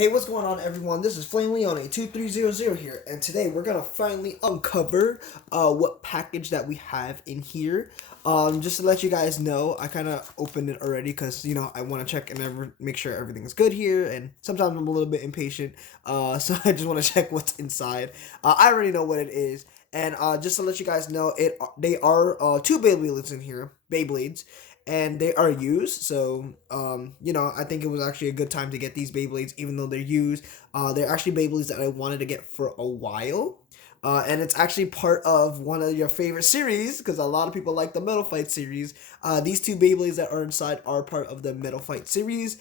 Hey, what's going on, everyone? This is Flame Leone 2300 here, and today we're gonna finally uncover what package that we have in here. Just to let you guys know, I kind of opened it already because I want to check and make sure everything's good here, and sometimes I'm a little bit impatient, so I just want to check what's inside. I already know what it is, and just to let you guys know, they are two Beyblades in here, Beyblades, and they are used. So, I think it was actually a good time to get these Beyblades, even though they're used. They're actually Beyblades that I wanted to get for a while. And it's actually part of one of your favorite series, because a lot of people like the Metal Fight series. These two Beyblades that are inside are part of the Metal Fight series.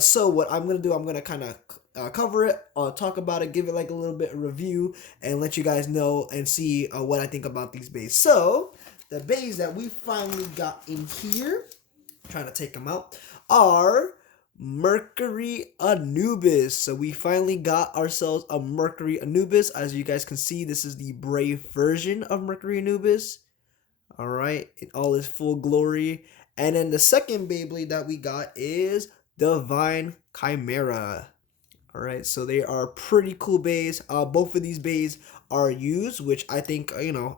So what I'm going to do, I'm going to kind of cover it, talk about it, give it like a little bit of review, and let you guys know and see what I think about these bays. So, the bays that we finally got in here, trying to take them out, are Mercury Anubis. So we finally got ourselves a Mercury Anubis. As you guys can see, this is the brave version of Mercury Anubis. All right, in all its full glory. And then the second Beyblade that we got is Divine Chimera. All right, so they are pretty cool bays. Both of these bays are used, which I think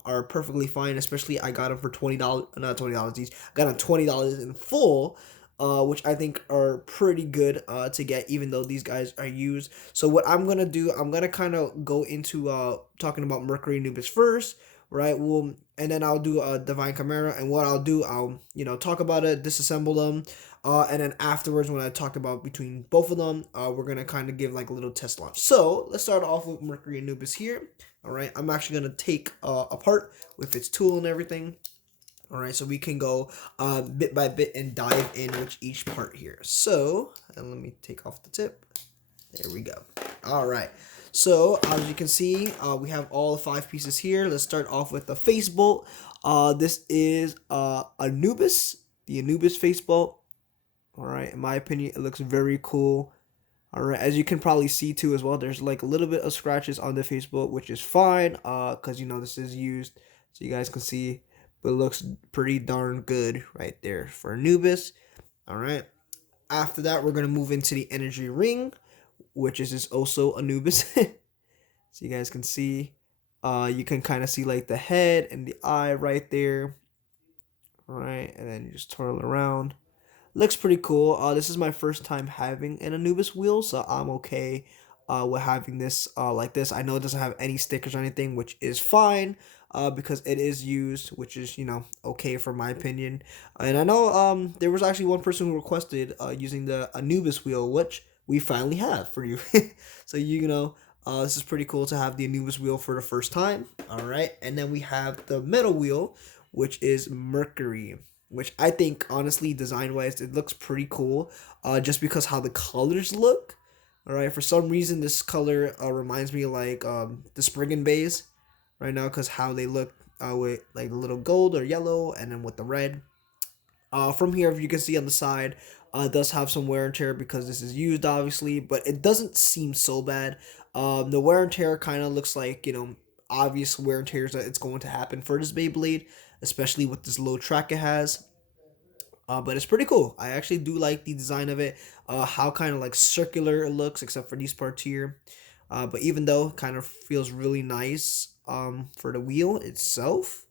are perfectly fine. Especially I got them for $20, not $20 each. I got them $20 in full, which I think are pretty good to get, even though these guys are used. So what I'm gonna do, I'm gonna kind of go into talking about Mercury Anubis first, right? And then I'll do a Divine Chimera, and what I'll do, I'll talk about it, disassemble them. And then afterwards, when I talk about between both of them, we're going to kind of give like a little test launch. So let's start off with Mercury Anubis here. All right, I'm actually going to take apart with its tool and everything. All right, so we can go bit by bit and dive in with each part here. So, and let me take off the tip. There we go. All right. So, as you can see, we have all the 5 pieces here. Let's start off with the face bolt. This is Anubis, the Anubis face bolt. All right, in my opinion, it looks very cool. All right, as you can probably see too as well, there's like a little bit of scratches on the face bolt, which is fine, because this is used, so you guys can see, but it looks pretty darn good right there for Anubis. All right, after that, we're gonna move into the energy ring, which is also Anubis. So you guys can see, you can kind of see like the head and the eye right there. All right, and then you just twirl it around. Looks pretty cool. This is my first time having an Anubis wheel, so I'm okay with having this like this. I know it doesn't have any stickers or anything, which is fine because it is used, which is, okay for my opinion. And I know there was actually one person who requested using the Anubis wheel, which we finally have for you. So, this is pretty cool to have the Anubis wheel for the first time. All right. And then we have the metal wheel, which is Mercury, which I think, honestly, design-wise, it looks pretty cool, just because how the colors look. All right, for some reason, this color reminds me of, like, the Spriggan bays right now, because how they look with, like, the little gold or yellow, and then with the red. From here, if you can see on the side, it does have some wear and tear because this is used, obviously, but it doesn't seem so bad. The wear and tear kind of looks like, obvious wear and tears that it's going to happen for this Beyblade, especially with this low track it has. But it's pretty cool. I actually do like the design of it, how kind of like circular it looks, except for these parts here. But even though it kind of feels really nice for the wheel itself,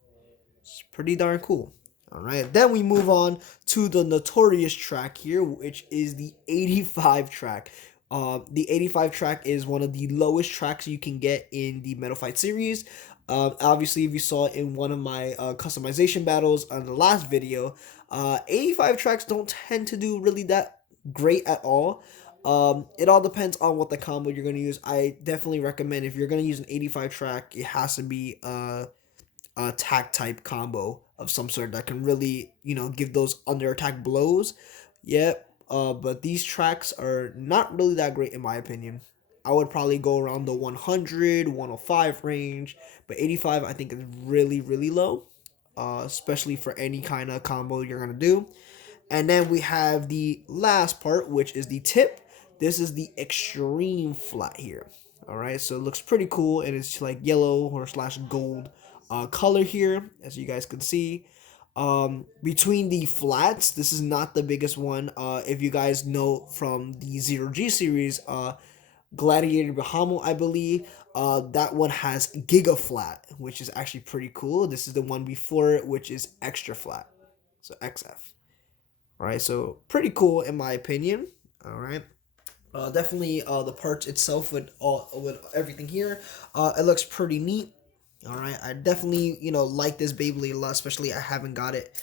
it's pretty darn cool. All right, then we move on to the notorious track here, which is the 85 track. The 85 track is one of the lowest tracks you can get in the Metal Fight series. Obviously, if you saw it in one of my customization battles on the last video, 85 tracks don't tend to do really that great at all. It all depends on what the combo you're going to use. I definitely recommend, if you're going to use an 85 track, it has to be a attack type combo of some sort that can really, give those under attack blows. Yep. But these tracks are not really that great in my opinion. I would probably go around the 100, 105 range, but 85 I think is really, really low, especially for any kind of combo you're going to do. And then we have the last part, which is the tip. This is the extreme flat here. All right, so it looks pretty cool, and it's like yellow or slash gold color here, as you guys can see. Between the flats, this is not the biggest one. If you guys know from the Zero G series, Gladiator Bahamo, I believe. That one has Giga Flat, which is actually pretty cool. This is the one before it, which is Extra Flat, so XF. All right, so pretty cool in my opinion. All right. Definitely the parts itself with everything here. It looks pretty neat. All right, I definitely like this Beyblade a lot, especially I haven't got it.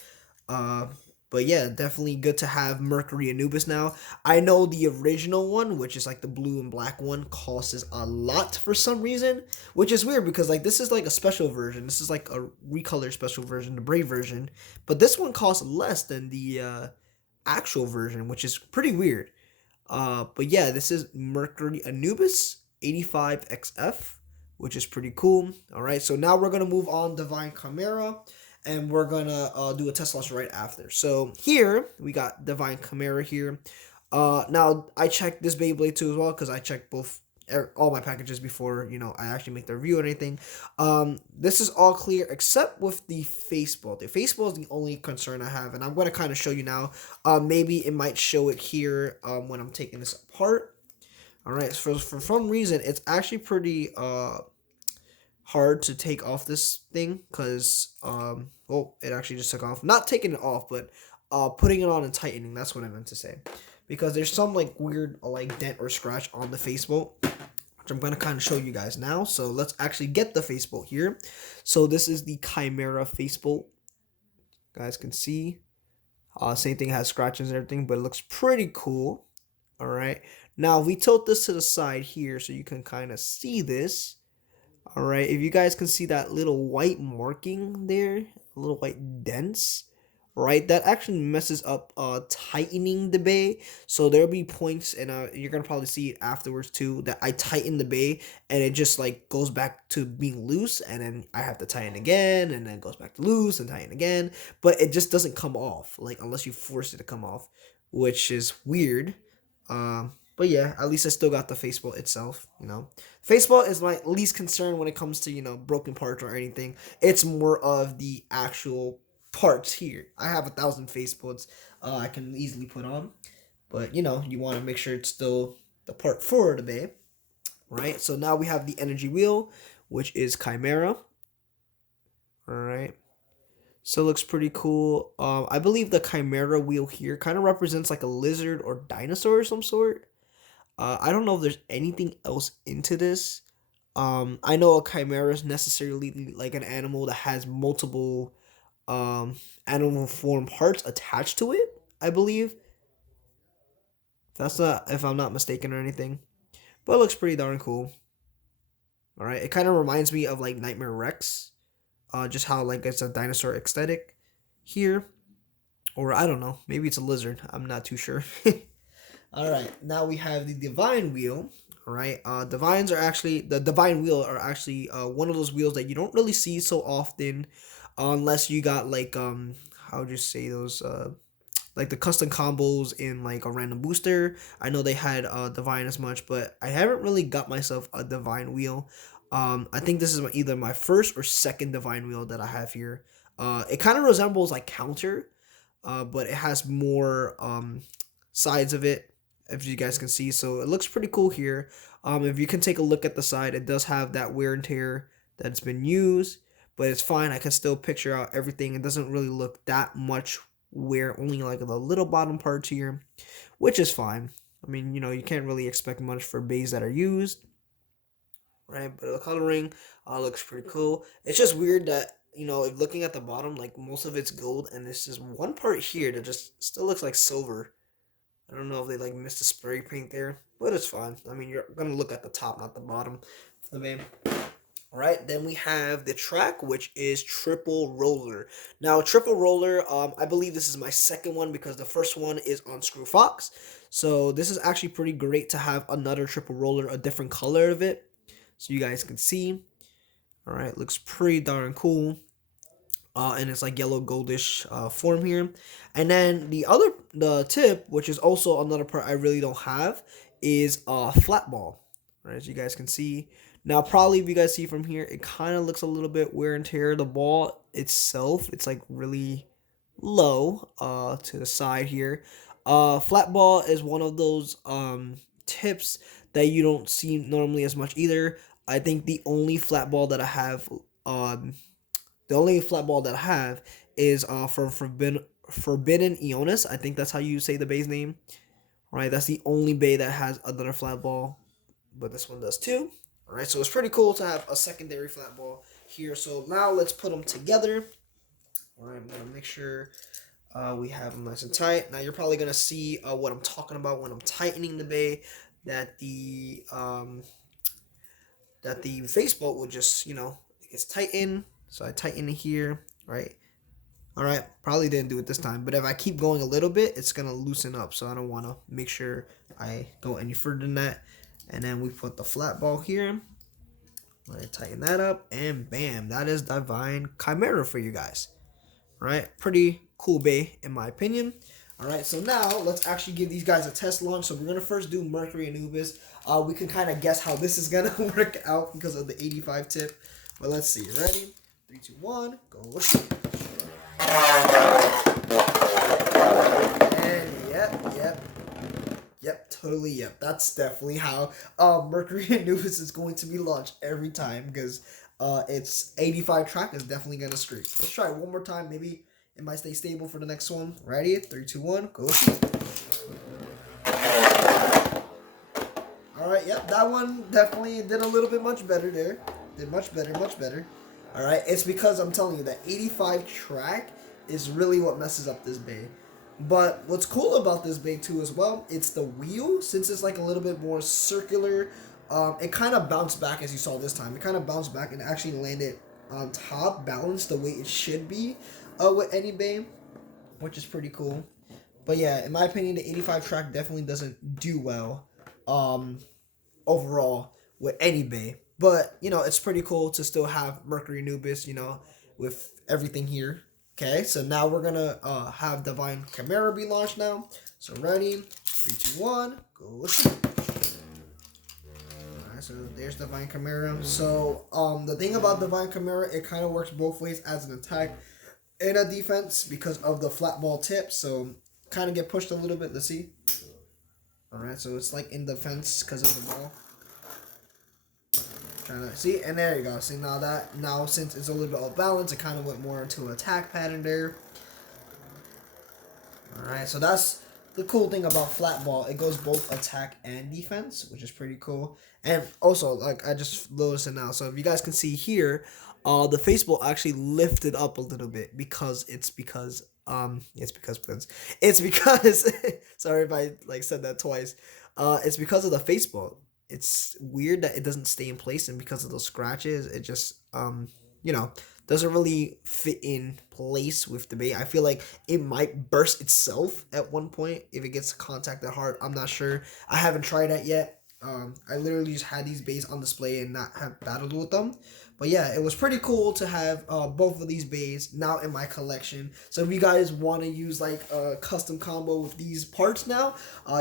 Uh, but yeah, definitely good to have Mercury Anubis now. I know the original one, which is like the blue and black one, costs a lot for some reason, which is weird because like this is like a special version. This is like a recolor special version, the Brave version, but this one costs less than the actual version, which is pretty weird. But yeah, this is Mercury Anubis 85XF, which is pretty cool. All right, so now we're gonna move on Divine Chimera, and we're gonna do a test launch right after. So here we got Divine Chimera here. Now I checked this Beyblade too as well because I checked both all my packages before I actually make the review or anything. This is all clear except with the faceball. The faceball is the only concern I have, and I'm going to kind of show you now. Maybe it might show it here when I'm taking this apart. All right, so for some reason it's actually pretty hard to take off this thing because well, it actually just took off. Not taking it off, but putting it on and tightening. That's what I meant to say. Because there's some like weird like dent or scratch on the facebolt, which I'm going to kind of show you guys now. So let's actually get the facebolt here. So this is the Chimera facebolt. You guys can see. Same thing, has scratches and everything, but it looks pretty cool. All right. Now, if we tilt this to the side here so you can kind of see this. All right. If you guys can see that little white marking there, little white dents, right? That actually messes up tightening the bay. So there'll be points, and you're gonna probably see it afterwards too, that I tighten the bay and it just like goes back to being loose, and then I have to tighten again, and then it goes back to loose and tighten again. But it just doesn't come off, like unless you force it to come off, which is weird. But yeah, at least I still got the faceball itself. Faceball is my least concern when it comes to broken parts or anything. It's more of the actual parts here. I have 1,000 facebolts I can easily put on, but you want to make sure it's still the part for the bay, right? So now we have the energy wheel, which is Chimera. All right. So it looks pretty cool. I believe the Chimera wheel here kind of represents like a lizard or dinosaur of some sort. I don't know if there's anything else into this. I know a chimera is necessarily like an animal that has multiple um, animal form parts attached to it. I believe that's not, if I'm not mistaken or anything. But it looks pretty darn cool. All right, it kind of reminds me of like Nightmare Rex. Just how like it's a dinosaur aesthetic here, or I don't know, maybe it's a lizard. I'm not too sure. All right, now we have the Divine Wheel. All right, divines are actually the Divine Wheel are actually one of those wheels that you don't really see so often, unless you got like how would you say those like the custom combos in like a random booster. I know they had Divine as much, but I haven't really got myself a Divine Wheel. I think this is either my first or second Divine Wheel that I have here. It kind of resembles like Counter, but it has more sides of it, if you guys can see. So it looks pretty cool here. If you can take a look at the side, it does have that wear and tear that's been used, but it's fine. I can still picture out everything. It doesn't really look that much wear, only like the little bottom parts here, which is fine. I mean, you can't really expect much for bays that are used, right? But the coloring looks pretty cool. It's just weird that looking at the bottom, like most of it's gold, and there's just one part here that just still looks like silver. I don't know if they like missed the spray paint there, but it's fine. I mean, you're gonna look at the top, not the bottom of the band. All right, then we have the track, which is Triple Roller. Now, Triple Roller, I believe this is my second one because the first one is on Screw Fox. So this is actually pretty great to have another Triple Roller, a different color of it, so you guys can see. All right, looks pretty darn cool. And it's like yellow goldish form here. And then the tip, which is also another part I really don't have, is flat ball. Right, as you guys can see. Now, probably if you guys see from here, it kind of looks a little bit wear and tear. The ball itself, it's like really low to the side here. Flat ball is one of those tips that you don't see normally as much either. I think the only flat ball that I have, is from Forbidden Ionis. I think that's how you say the bay's name, right? That's the only bay that has another flat ball, but this one does too. All right, so it's pretty cool to have a secondary flat ball here. So now let's put them together. All right, I'm gonna make sure we have them nice and tight. Now you're probably gonna see what I'm talking about when I'm tightening the bay. That the face bolt will just, it gets tightened. So I tighten it here, right? All right, probably didn't do it this time, but if I keep going a little bit, it's gonna loosen up. So I don't want to make sure I go any further than that. And then we put the flat ball here. Let it tighten that up, and bam, that is Divine Chimera for you guys. Right, pretty cool bay in my opinion. All right, so now let's actually give these guys a test launch. So we're gonna first do Mercury Anubis. We can kind of guess how this is gonna work out because of the 85 tip. But let's see. Ready? 3, 2, 1, go. And yep, totally yep. That's definitely how Mercury Anubis is going to be launched every time because its 85 track is definitely gonna scream. Let's try it one more time. Maybe it might stay stable for the next one. Ready? 3, 2, 1, go. All right, yep, that one definitely did a little bit much better there. Did much better. All right, it's because I'm telling you that 85 track is really what messes up this bay. But what's cool about this bay too as well, it's the wheel. Since it's like a little bit more circular, it kind of bounced back as you saw this time. It kind of bounced back and actually landed on top, balanced the way it should be with any bay, which is pretty cool. But yeah, in my opinion, the 85 track definitely doesn't do well overall with any bay. But, it's pretty cool to still have Mercury Anubis, with everything here. Okay, so now we're going to have Divine Chimera be launched now. So ready, 3, 2, 1, go. Alright, so there's Divine Chimera. So the thing about Divine Chimera, it kind of works both ways as an attack and a defense because of the flat ball tip. So kind of get pushed a little bit. Let's see. Alright, so it's like in defense because of the ball. Trying to see, and there you go. See, now since it's a little bit off balance, it kind of went more into an attack pattern there. Alright, so that's the cool thing about flat ball. It goes both attack and defense, which is pretty cool. And also, like, I just noticed it now. So if you guys can see here, the face ball actually lifted up a little bit because sorry if I said that twice. It's because of the face ball. It's weird that it doesn't stay in place, and because of those scratches, it just doesn't really fit in place with the bait. I feel like it might burst itself at one point if it gets contacted hard. I'm not sure. I haven't tried that yet. I literally just had these bays on display and not have battled with them. But yeah, it was pretty cool to have both of these bays now in my collection. So if you guys want to use like a custom combo with these parts now,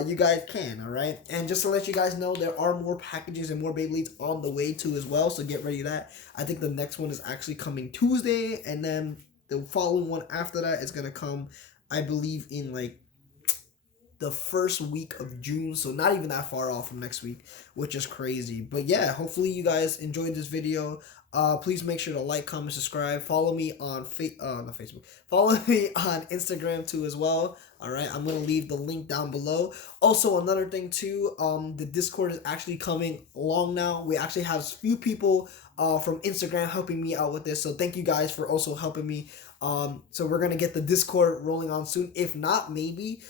you guys can, all right? And just to let you guys know, there are more packages and more Beyblades on the way too as well. So get ready for that. I think the next one is actually coming Tuesday. And then the following one after that is going to come, I believe, in like the first week of June, so not even that far off from next week, which is crazy. But yeah, hopefully you guys enjoyed this video. Please make sure to like, comment, subscribe. Follow me on Facebook. Follow me on Instagram too as well. All right, I'm gonna leave the link down below. Also, another thing too, the Discord is actually coming along now. We actually have a few people from Instagram helping me out with this, so thank you guys for also helping me. So we're gonna get the Discord rolling on soon. If not, maybe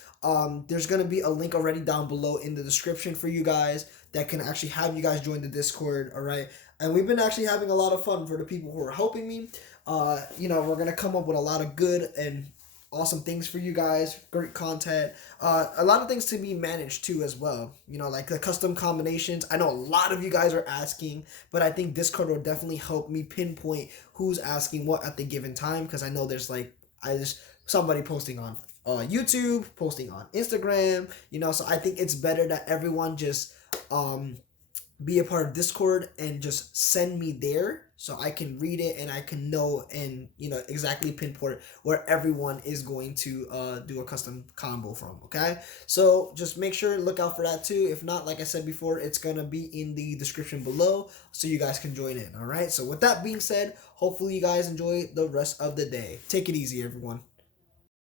there's gonna be a link already down below in the description for you guys that can actually have you guys join the Discord. All right, and we've been actually having a lot of fun for the people who are helping me. We're gonna come up with a lot of good and awesome things for you guys, great content, a lot of things to be managed too as well, like the custom combinations. I know a lot of you guys are asking, but I think Discord will definitely help me pinpoint who's asking what at the given time, because I know there's somebody posting on YouTube, posting on Instagram, so I think it's better that everyone just be a part of Discord and just send me there so I can read it and I can know and exactly pinpoint where everyone is going to do a custom combo from. Okay, so just make sure look out for that too. If not, like I said before, it's gonna be in the description below so you guys can join in. All right. So with that being said, hopefully you guys enjoy the rest of the day. Take it easy, everyone.